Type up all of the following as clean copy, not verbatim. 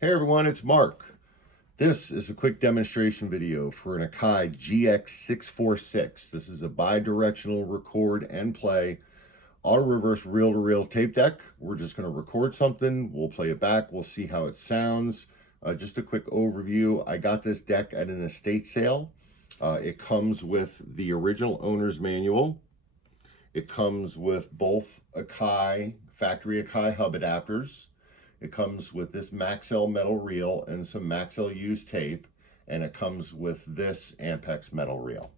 Hey everyone, it's Mark. This is a quick demonstration video for an Akai GX-646. This is a bi-directional record and play auto reverse reel-to-reel tape deck. We're just going to record something, we'll play it back, we'll see how it sounds. Just a quick overview. I got this deck at an estate sale. It comes with the original owner's manual. It comes with both Akai, factory Akai hub adapters. It comes with this Maxell metal reel and some Maxell used tape, and it comes with this Ampex metal reel.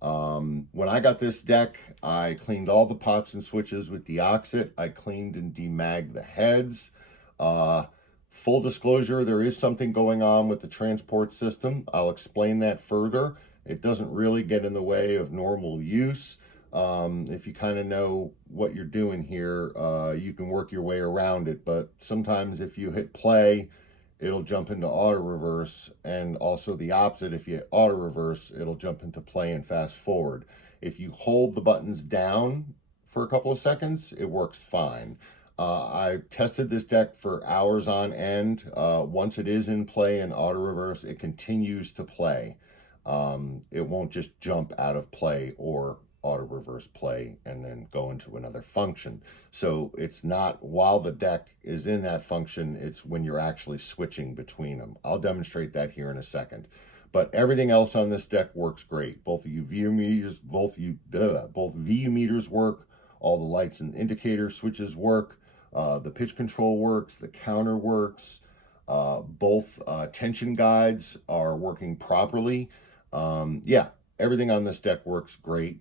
When I got this deck, I cleaned all the pots and switches with deoxit. I cleaned and demagged the heads. Full disclosure, there is something going on with the transport system. I'll explain that further. It doesn't really get in the way of normal use. If you kind of know what you're doing here, you can work your way around it, but sometimes if you hit play, it'll jump into auto reverse, and also the opposite. If you hit auto reverse, it'll jump into play and fast forward. If you hold the buttons down for a couple of seconds, it works fine. I tested this deck for hours on end. Once it is in play and auto reverse, it continues to play. It won't just jump out of play or auto reverse play and then go into another function. So it's not while the deck is in that function, it's when you're actually switching between them. I'll demonstrate that here in a second. But everything else on this deck works great. Both VU meters, both VU meters work, all the lights and indicator switches work, the pitch control works, the counter works, both tension guides are working properly. Yeah, everything on this deck works great.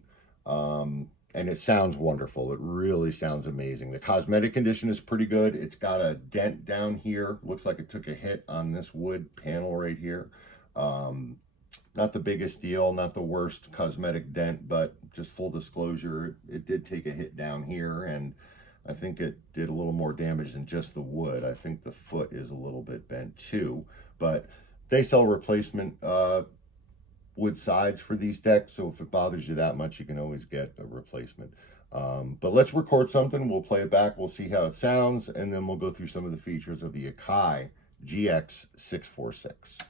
And it sounds wonderful. It really sounds amazing. The cosmetic condition is pretty good. It's got a dent down here. Looks like it took a hit on this wood panel right here. Not the biggest deal, not the worst cosmetic dent, but just full disclosure, it did take a hit down here, and I think it did a little more damage than just the wood. I think the foot is a little bit bent too, but they sell replacement wood sides for these decks, so if it bothers you that much, you can always get a replacement. But let's record something, we'll play it back, we'll see how it sounds, and then we'll go through some of the features of the Akai GX-646.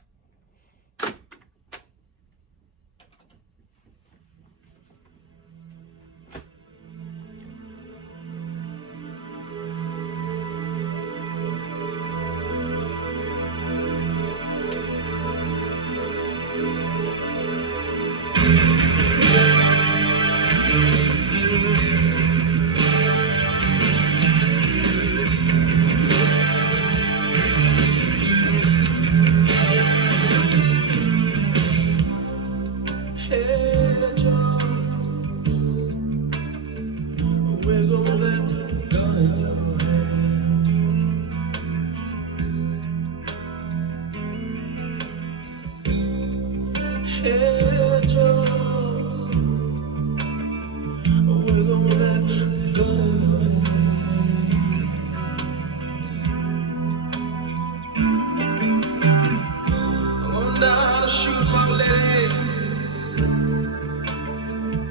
Shoot my lady,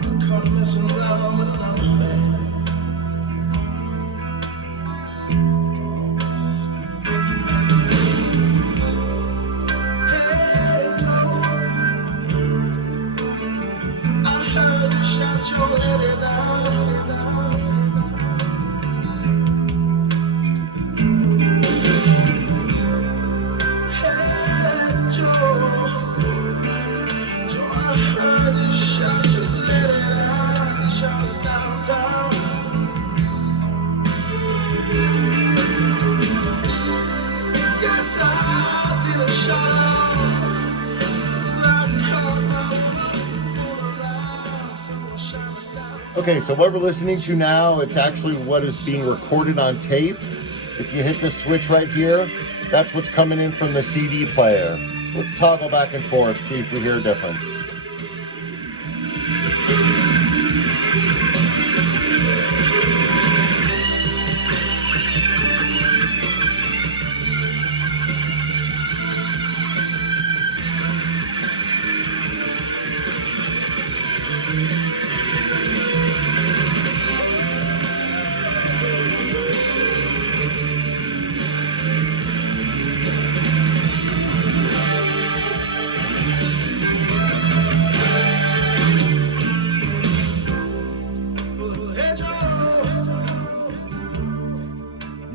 I caught her messing around with another man. Hey, I heard you shot your lady down. Hey, Joe. Okay, so what we're listening to now, it's actually what is being recorded on tape. If you hit the switch right here, that's what's coming in from the CD player. So let's toggle back and forth, see if we hear a difference.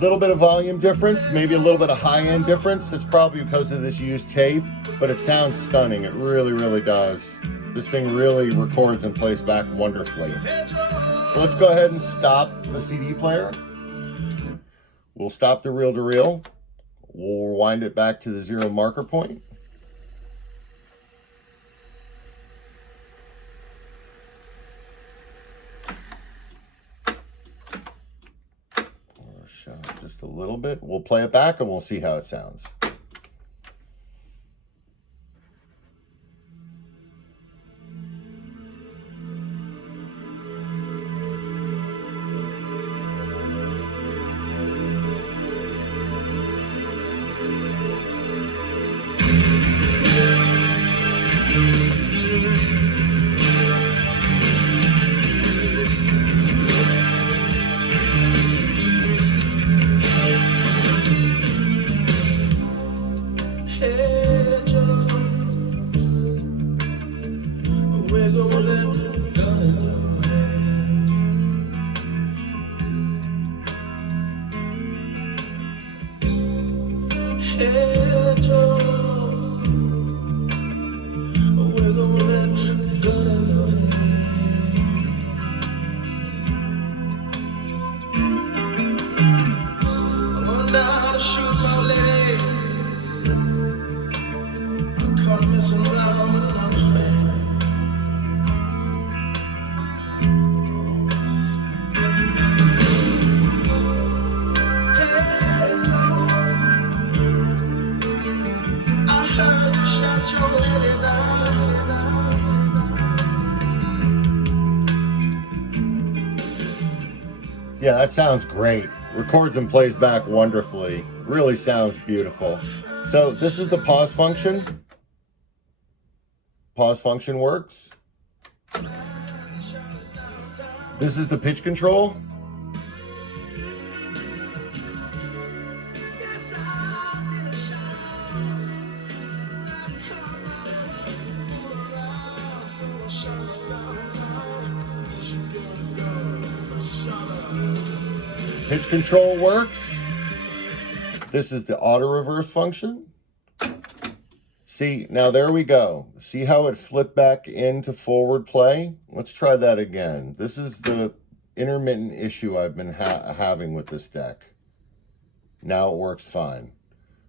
Little bit of volume difference, maybe a little bit of high-end difference. That's probably because of this used tape, but it sounds stunning. It really, really does. This thing really records and plays back wonderfully. So let's go ahead and stop the CD player. We'll stop the reel-to-reel. We'll rewind it back to the 0 marker point. Just a little bit. We'll play it back and we'll see how it sounds. Yeah, that sounds great. Records and plays back wonderfully. Really sounds beautiful. So this is the pause function. Pause function works. This is the pitch control. Pitch control works. This is the auto reverse function. See, now there we go. See how it flipped back into forward play? Let's try that again. This is the intermittent issue I've been having with this deck. Now it works fine.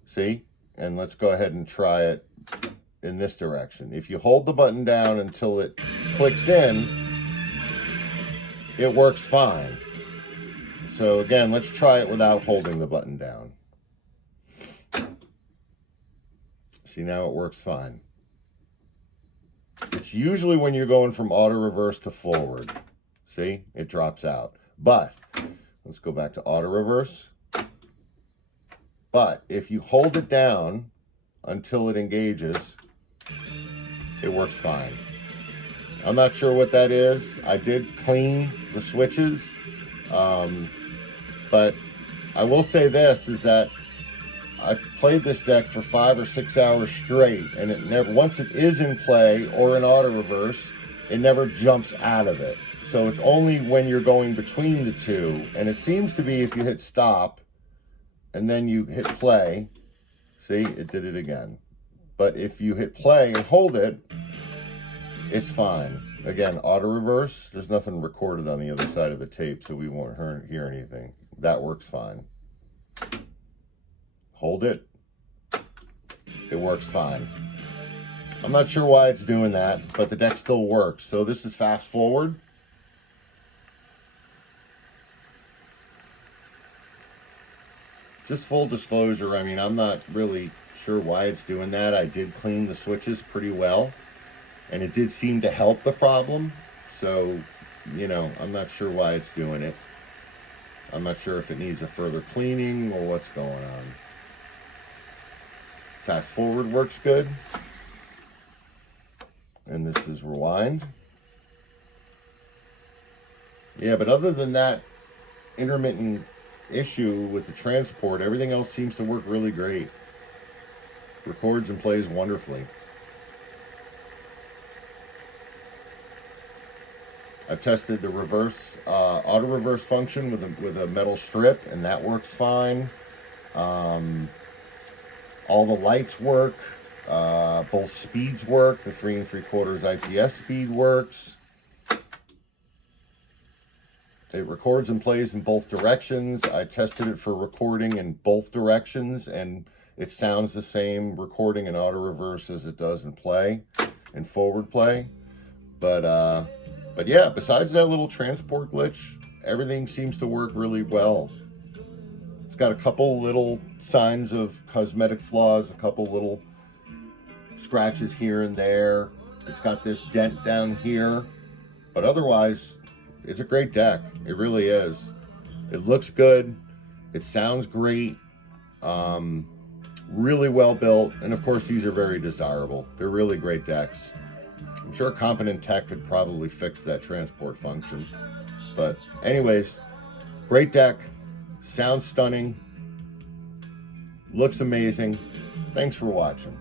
See? And let's go ahead and try it in this direction. If you hold the button down until it clicks in, it works fine. So again, let's try it without holding the button down. See, now it works fine. It's usually when you're going from auto reverse to forward. See, it drops out. But let's go back to auto reverse. But if you hold it down until it engages, it works fine. I'm not sure what that is. I did clean the switches. But I will say this, is that I played this deck for 5 or 6 hours straight, and it never, once it is in play or in auto reverse, it never jumps out of it. So it's only when you're going between the two, and it seems to be if you hit stop and then you hit play, see, it did it again. But if you hit play and hold it, it's fine. Again, auto reverse, there's nothing recorded on the other side of the tape, so we won't hear anything. That works fine. Hold it. It works fine. I'm not sure why it's doing that, but the deck still works. So this is fast forward. Just full disclosure, I mean, I'm not really sure why it's doing that. I did clean the switches pretty well, and it did seem to help the problem. So, you know, I'm not sure why it's doing it. I'm not sure if it needs a further cleaning or what's going on. Fast forward works good. And this is rewind. Yeah, but other than that intermittent issue with the transport, everything else seems to work really great. Records and plays wonderfully. I tested the reverse, auto reverse function with a metal strip, and that works fine. All the lights work. Both speeds work. The 3 3/4 ITS speed works. It records and plays in both directions. I tested it for recording in both directions, and it sounds the same recording in auto reverse as it does in play, in forward play. But yeah, besides that little transport glitch, everything seems to work really well. It's got a couple little signs of cosmetic flaws, a couple little scratches here and there. It's got this dent down here, but otherwise, it's a great deck. It really is. It looks good. It sounds great. Really well built. And of course, these are very desirable. They're really great decks. I'm sure competent tech could probably fix that transport function. But anyways, great deck. Sounds stunning. Looks amazing. Thanks for watching.